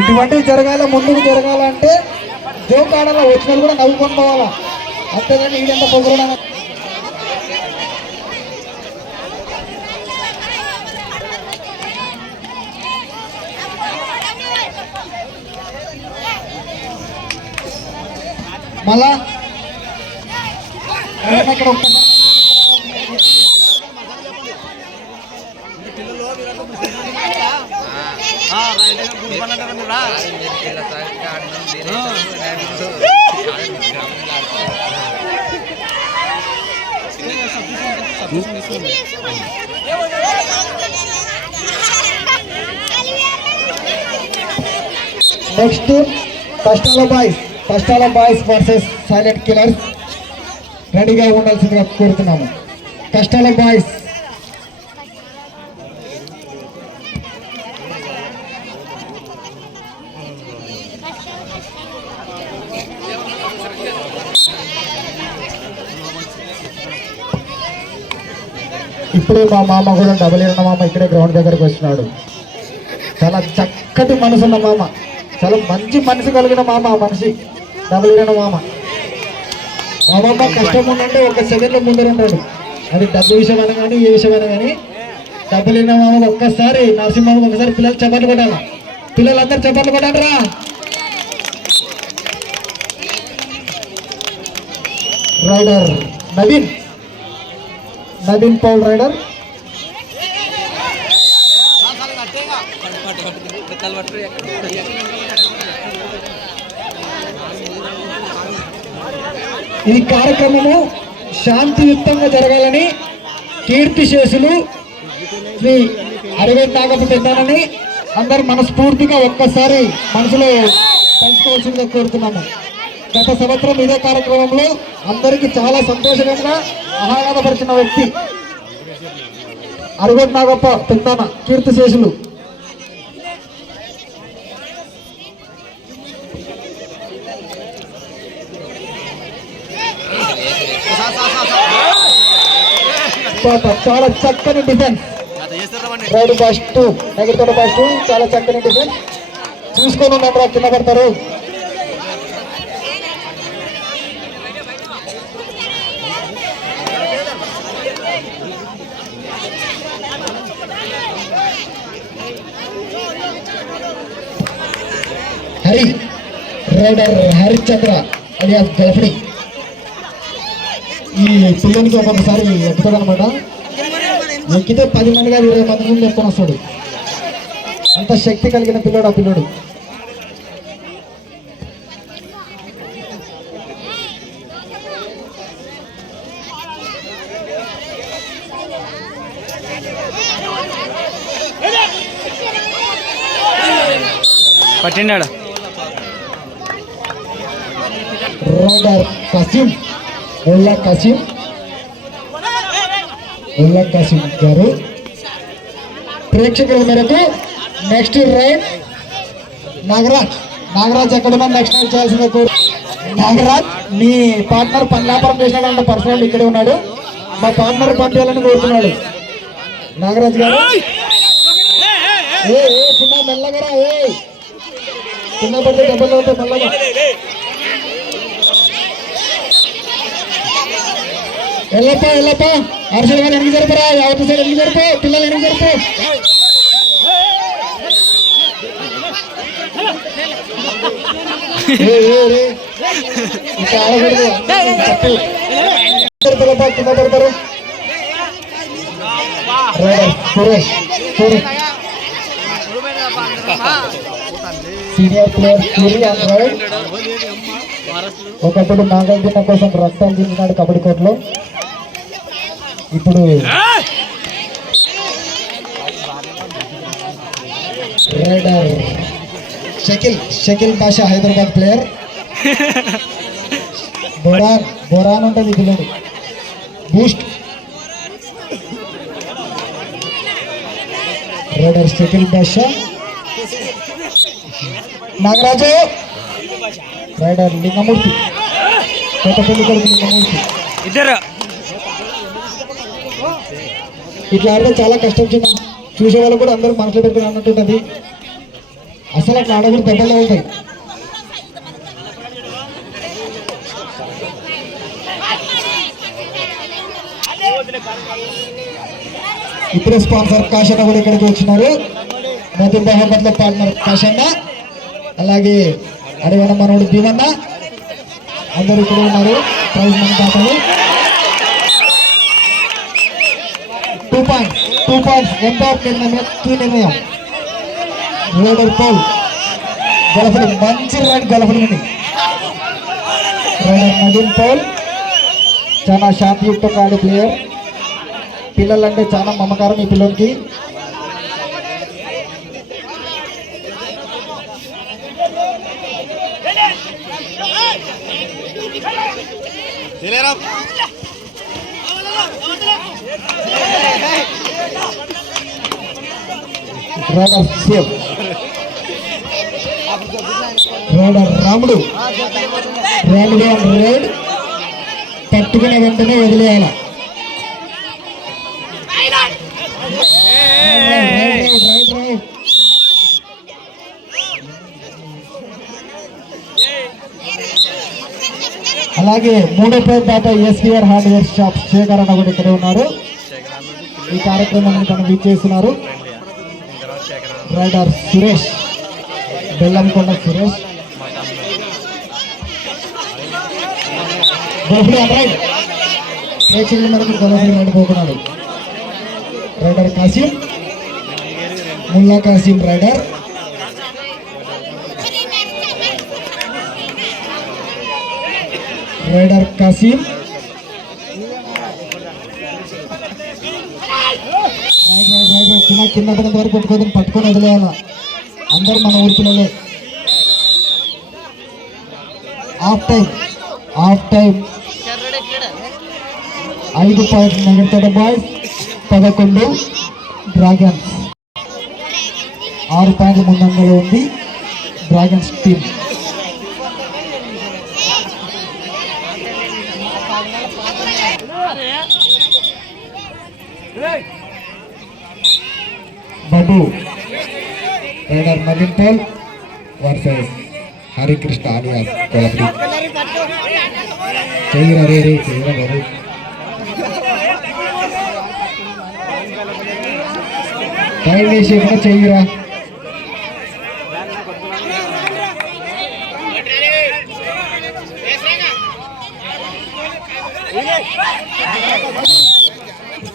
ఇటువంటివి జరగాల, ముందుకు జరగాలంటే జోక్ ఆడాల, వచ్చిన కూడా నవ్వుకొని పోవాలా, అంతేగాని ఈడంత పొగరడా. మళ్ళా ఇక్కడ నెక్స్ట్ కష్టాల బాయ్స్ వర్సెస్ సైలెంట్ కిల్లర్స్. రెడీగా ఉండాల్సిందిగా కోరుతున్నాము. కష్టాల బాయ్స్ ఇప్పుడు మా మామ కూడా డబల్ ఇరన్న మామ ఇక్కడే గ్రౌండ్ దగ్గరకు వచ్చినాడు. చాలా చక్కటి మనసు ఉన్న మామ, చాలా మంచి మనసు కలిగిన మామ. మనిషి డబల్ ఇరన్న మామ. మా మామ కష్టం ఉందంటే ఒక సెకండ్లో ముందర ఉంటాడు. అది డబ్బు విషయమైనా కానీ ఏ విషయమైనా కానీ డబల్ ఇరన్న మామ ఒక్కసారి నరసింహమామ ఒకసారి పిల్లలు చప్పట్లు కొట్టాల. పిల్లలందరూ చప్పట్లు కొట్టాలరా. Raider Naveen Paul raider. ఈ కార్యక్రమము శాంతియుతంగా జరగాలని కీర్తిశేషులు శ్రీ అరవింద్ నాగప్ప పెద్దానని అందరు మనస్ఫూర్తిగా ఒక్కసారి మనసులో పంచుకోవాల్సిందిగా కోరుతున్నాము. గత సంవత్సరం ఇదే కార్యక్రమంలో అందరికీ చాలా సంతోషంగా ఆహ్లాదపరిచిన వ్యక్తి అరవింద్ నాగప్ప పెద్దాన కీర్తిశేషులు. చాలా చక్కని defence. Raid first negative first చాలా చక్కని డిఫెన్స్. చూసుకొని ఉన్నాం, కింద పడతారు. రైడర్ హరిశ్చంద్ర అలియాస్ గల్ఫ్రీ. ఈ పిల్లలకి ఒక్కొక్కసారి ఎక్కుతాడు అనమాట. ఎక్కితే 10 మంది కాదు 20 మంది ముందు ఎక్కుని వస్తాడు. అంత శక్తి కలిగిన పిల్లడు ఆ పిల్లడు. పట్టినాడు రైడర్ ముల్లా కసీం గారు. ప్రేక్షకుల మేరకు నెక్స్ట్ రైడ్ నాగరాజ్ ఎక్కడున్నా నెక్స్ట్ రైడ్ చేయాల్సిందే. నాగరాజ్ మీ పార్ట్నర్ వ్యాపారం చేసినాడంటే పర్సనల్ ఇక్కడే ఉన్నాడు. మా పార్ట్నర్ పంపించాలని కోరుతున్నాడు నాగరాజ్ గారు. చిన్న మెల్లగరా, చిన్న పడితే దెబ్బలు ఉంటాయి మెల్లగా. వెళ్ళప్ప అర్షల్ గారు ఎనికి జరిపారా, ఎవరి సైడ్ ఎనికి జరిపో, పిల్లలు ఎనికి జరిపో. ఇంకా ఆడకూడదు, కింద పడతారు. Suresh senior player Suri and raid. ఒకప్పుడు నాగార్జున కోసం రక్తం దించినాడు కబడ్డీ కోర్టులో. ఇప్పుడు రైడర్ షకిల్ బాషా హైదరాబాద్ ప్లేయర్. బొరాన్ ఉంటుంది పిల్లడు. Boost raider Shakil Basha. Nagaraju raider Lingamurthy, Kothapalli కొడుకు లింగమూర్తి. ఇద్దరు ఇట్లా ఆడితే చాలా కష్టం. చిన్న చూసే వాళ్ళు కూడా అందరూ మనసులో పెట్టుకుని అన్నట్టుంటది. అసలు అట్లా అడుగులు దెబ్బలు అవుతాయి. ఇప్పుడే స్పాన్సర్ కాశన్న కూడా ఇక్కడికి వచ్చినారు. మొదటి బహుమతిలో పార్ట్నర్ కాశన్న, అలాగే అడవన మనోడు భీమన్న అందరూ ఇక్కడ ఉన్నారు. ప్రైజ్ మనీ దాతలు 2 పాయింట్స్ ఎంపైర్ నిర్ణయం. రైడర్ పోల్ గొలఫడి మంచి రైడ్ గొలఫడి ఉంది. రైడర్ నవీన్ పోల్ చాలా శాంతియుక్తంగా ఆడే ప్లేయర్. పిల్లలంటే చాలా మమకారం ఈ పిల్లలకి. రైడర్ రాముడు రైడ్ పట్టుకునే వెంటనే వదిలేయాల. అలాగే మూడో పేరు దాట ఎస్వీఆర్ హార్డ్వేర్ షాప్ శేఖర్ అన్న కూడా ఇక్కడే ఉన్నారు. ఈ కార్యక్రమాన్ని తను వీచేస్తున్నారు. రైడర్ సురేష్ బెల్లంకొండ సురేష్ ప్రేక్షకుల మనకు గొడవలు నడిపోతున్నాడు. రైడర్ కాసిం ముల్లా కాసిం రైడర్ కాసిం కింద పడినంత వరకు పట్టుకొని వదిలేయాల. అందరూ మన ఊరి పిల్లలే. హాఫ్ టైం 5 పాయింట్స్ నెగెడతాడు బాయ్స్. 11 డ్రాగన్స్ 6 పాయింట్ల ముందంజలో ఉంది డ్రాగన్స్ టీమ్. బాబు raider Naveen Paul versus Harikrishna alias కొలపడి. చేయరా రే చేయరా బాబు. టైం వేసి కూడా చెయ్యరా.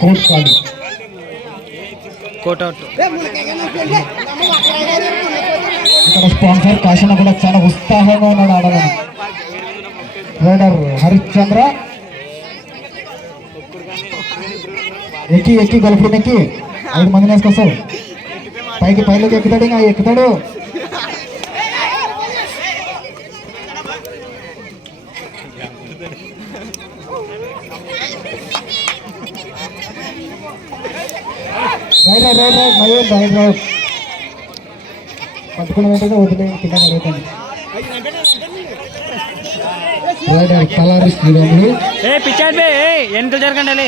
కోట్ ఖాళీ. ఇక్కడ స్పాన్సర్ కాశన్న కూడా చాలా ఉత్సాహంగా ఉన్నాడు ఆడాలని. రైడర్ హరిశ్చంద్ర ఎక్కి గొలుపుని ఎక్కి 5 మందిని వేసుకొస్తాడు. పైలోకి ఎక్కుతాడు. ఇంకా ఎక్కుతాడు. రైడ్ పట్టుకున్న వెంటనే వదిలే కింద పడుతుంది. రైడర్ తలారి శ్రీరాములు ఎంత జరగండి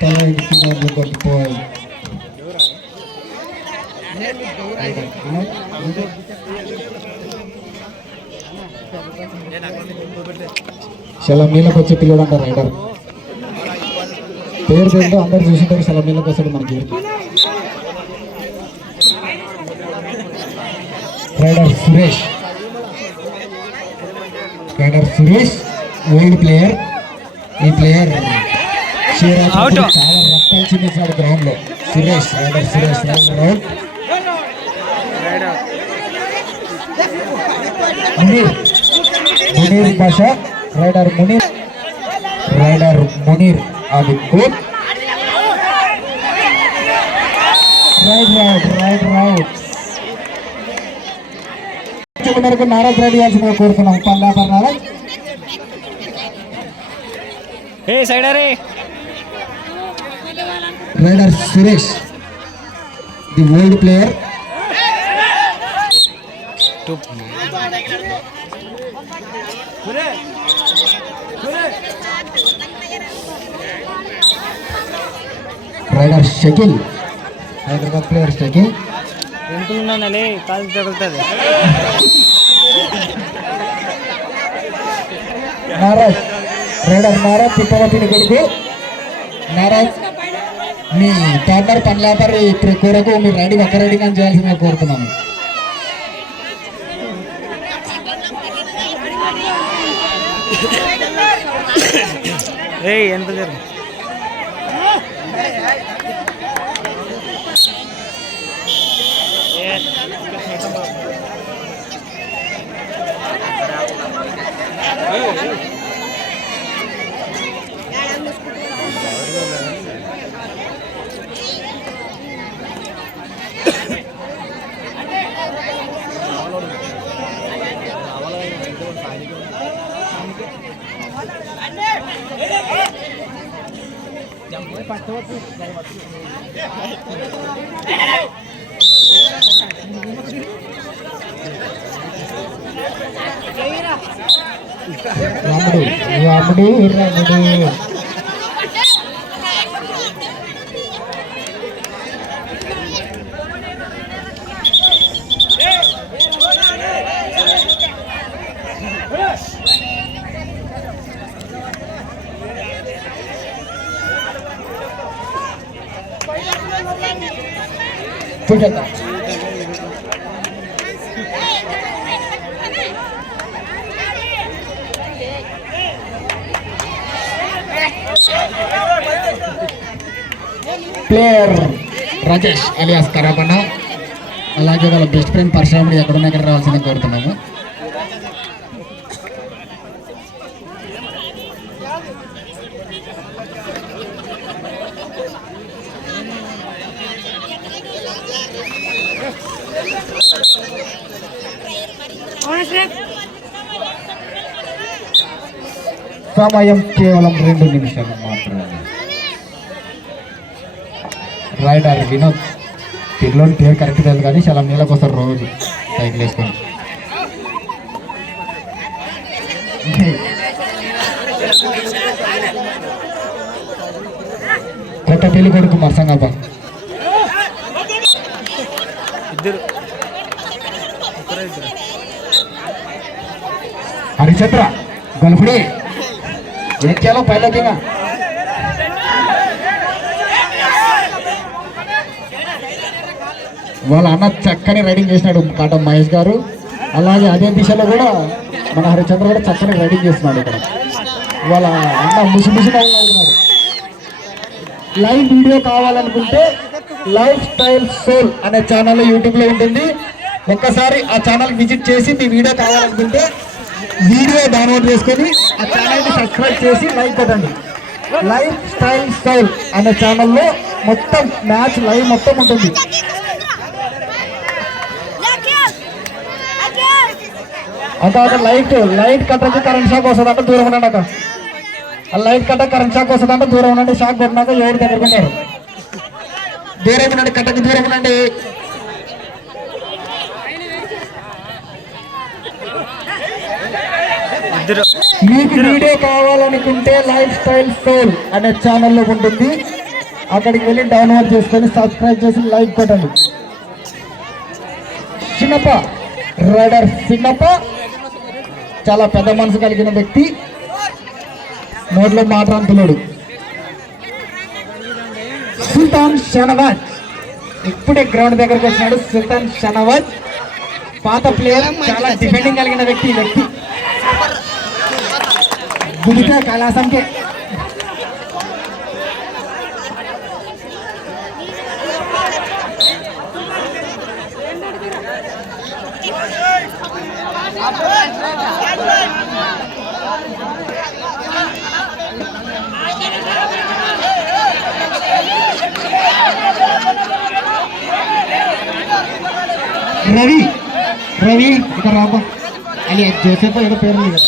తలారి శ్రీరాములు కొట్టుకోవాలి. చాలా మీలకు వచ్చే పిల్లడు అంటారు రైడర్. పేరు పేరుతో అందరు చూసింటారు. చాలా మీలకు వస్తాడు మనకి. Raider Suresh old player. ఈ ప్లేయర్ చాలా రక్తాలు చిందించాడు గ్రౌండ్ లో. రైడర్ సురేష్ మునీర్ బాషా రైడర్ మునీర్ అది కోట్. మేరకు నారాజ్ రెడీ చేయాల్సిందిగా కోరుతున్నాం. పల్లాపర్ నారాజ్ raider Suresh the old player. Raider Shakeel Hyderabad player Shakeel. ఎంటున్నానలే కాలు తగులుతుంది. నారాజ్ రైడర్ నారాజ్ చిత్తవతిని కొడుకు నారాజ్ మీ పార్ట్నర్ పనిలేపరి కొరకు మీరు రెడీ ఒక్క రెడీగా చేయాల్సిందిగా కోరుతున్నాము. ఎంత జరుగు రాముడు రాముడు రాముడు చూడండి. ప్లేయర్ రాజేష్ అలియాస్ కరాపన్న, అలాగే వాళ్ళ బెస్ట్ ఫ్రెండ్ పరశురాముడు ఎక్కడున్నా ఎక్కడ రావాల్సిందని కోరుతున్నాము. సమయం కేవలం 2 నిమిషాలు మాత్రమే. రైడర్ వినోద్ పిల్లోని పేరు కరెక్ట్ లేదు కానీ చాలా నీళ్ళకి వస్తారు రోజు సైకిల్ వేసుకొని. కొత్త పెళ్లి కొడుకు మర్సంగప్ప హరిచంద్ర గల్ఫుడి ఎక్కేలో పైలోకిగా వాళ్ళ అన్న చక్కని రైడింగ్ చేసినాడు కాటం మహేష్ గారు. అలాగే అదే దిశలో కూడా మన హరిచంద్ర కూడా చక్కని రైడింగ్ చేస్తున్నాడు. ఇక్కడ వాళ్ళ అన్న ముసి అవుతున్నాడు. లైవ్ వీడియో కావాలనుకుంటే లైఫ్ స్టైల్ సోల్ అనే ఛానల్ యూట్యూబ్లో ఉంటుంది. ఒక్కసారి ఆ ఛానల్ విజిట్ చేసి మీ వీడియో కావాలనుకుంటే వీడియో డౌన్లోడ్ చేసుకొని ఆ ఛానల్ని సబ్స్క్రైబ్ చేసి లైక్ కొట్టండి. లైఫ్ స్టైల్ సోల్ అనే ఛానల్లో మొత్తం మ్యాచ్ లైవ్ మొత్తం ఉంటుంది. అక్కడ లైట్ కట్టకి కరెంట్ షాక్ వస్తుందంటే దూరం ఉండండి. అక్కడ ఆ లైట్ కట్ట కరెంట్ షాక్ వస్తుందంటే దూరం ఉండండి. షాక్ కొట్టినాక ఎవరు దగ్గరుకుంటారు. దూరం ఉండండి, కట్టకి దూరం ఉండండి. మీకు వీడియో కావాలనుకుంటే లైఫ్ స్టైల్ సోల్ అనే ఛానల్లో ఉంటుంది. అక్కడికి వెళ్ళి డౌన్లోడ్ చేసుకొని సబ్స్క్రైబ్ చేసి లైక్ కొట్టండి. చిన్నప్ప రైడర్ చిన్నప్ప చాలా పెద్ద మనసు కలిగిన వ్యక్తి, నోట్లో మాట్లాడుతున్నాడు. సుల్తాన్ షనవాజ్ ఇప్పుడే గ్రౌండ్ దగ్గరకు వచ్చినాడు. సుల్తాన్ షనవాజ్ పాత ప్లేయర్, చాలా డిఫెండింగ్ కలిగిన వ్యక్తి. ఈ వ్యక్తి గుడికా కైలాసంకే రవి ఇక్కడ రాబా అని జోసేఫ్ ఏదో పేరు లేదు.